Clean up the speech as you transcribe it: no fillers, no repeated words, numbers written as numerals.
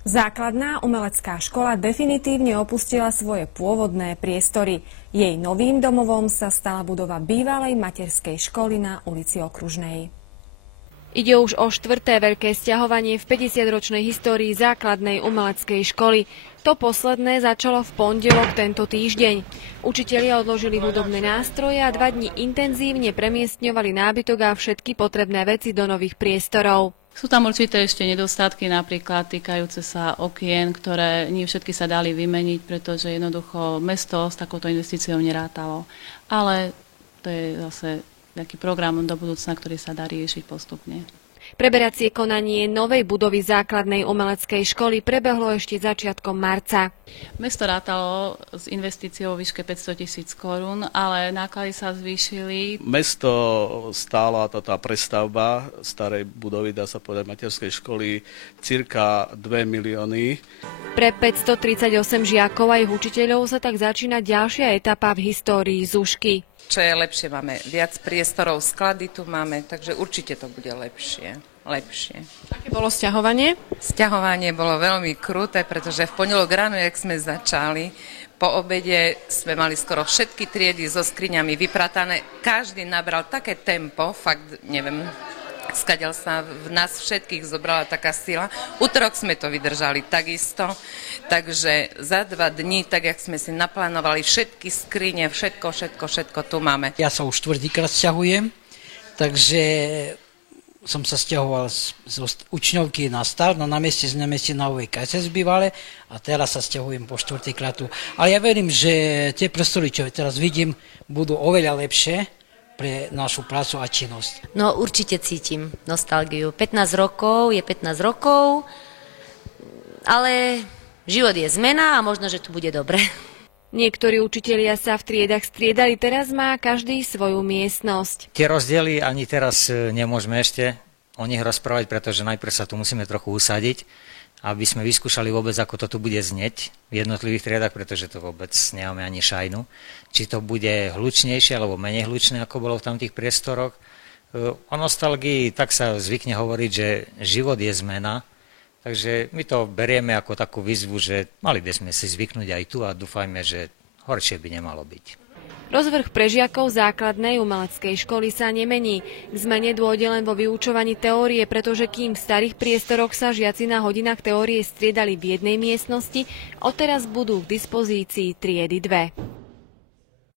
Základná umelecká škola definitívne opustila svoje pôvodné priestory. Jej novým domovom sa stala budova bývalej materskej školy na ulici Okružnej. Ide už o štvrté veľké sťahovanie v 50-ročnej histórii základnej umeleckej školy. To posledné začalo v pondelok tento týždeň. Učitelia odložili hudobné nástroje a 2 dni intenzívne premiestňovali nábytok a všetky potrebné veci do nových priestorov. Sú tam určité ešte nedostatky, napríklad týkajúce sa okien, ktoré nie všetky sa dali vymeniť, pretože jednoducho mesto s takouto investíciou nerátalo. Ale to je zase taký program do budúcna, ktorý sa dá riešiť postupne. Preberacie konanie novej budovy základnej umeleckej školy prebehlo ešte začiatkom marca. Mesto rátalo s investíciou vo výške 500 000 korún, ale náklady sa zvýšili. Mesto stála tá prestavba starej budovy, dá sa povedať, materskej školy, cirka 2 milióny. Pre 538 žiakov a ich učiteľov sa tak začína ďalšia etapa v histórii Zušky. Čo je lepšie, máme viac priestorov, sklady tu máme, takže určite to bude lepšie. Aké bolo sťahovanie? Sťahovanie bolo veľmi kruté, pretože v pondelok ráno, jak sme začali, po obede sme mali skoro všetky triedy so skriňami vypratané. Každý nabral také tempo, fakt neviem, skadiaľ sa v nás všetkých zobrala taká sila. Utorok sme to vydržali takisto, takže za 2 dní, tak jak sme si naplánovali, všetky skrine, všetko tu máme. Ja sa už 4-krát sťahujem, takže som sa sťahoval z učňovky na Star, na námestie na Novej KSS bývalé a teraz sa sťahujem po 4-krát tu. Ale ja verím, že tie priestory, čo teraz vidím, budú oveľa lepšie pre našu prácu a činnosť. No určite cítim nostalgiu. 15 rokov je 15 rokov, ale život je zmena a možno, že tu bude dobre. Niektorí učitelia sa v triedach striedali, teraz má každý svoju miestnosť. Tie rozdiely ani teraz nemôžeme ešte o nich rozprávať, pretože najprv sa tu musíme trochu usadiť, aby sme vyskúšali vôbec, ako to tu bude znieť v jednotlivých triedách, pretože to vôbec nemáme ani šajnu. Či to bude hlučnejšie alebo menej hlučné, ako bolo v tamtých priestoroch. O nostalgii tak sa zvykne hovoriť, že život je zmena, takže my to berieme ako takú výzvu, že mali by sme si zvyknúť aj tu a dúfajme, že horšie by nemalo byť. Rozvrh pre žiakov základnej umeleckej školy sa nemení. K zmene dôjde len vo vyučovaní teórie, pretože kým v starých priestoroch sa žiaci na hodinách teórie striedali v jednej miestnosti, odteraz budú k dispozícii triedy 2.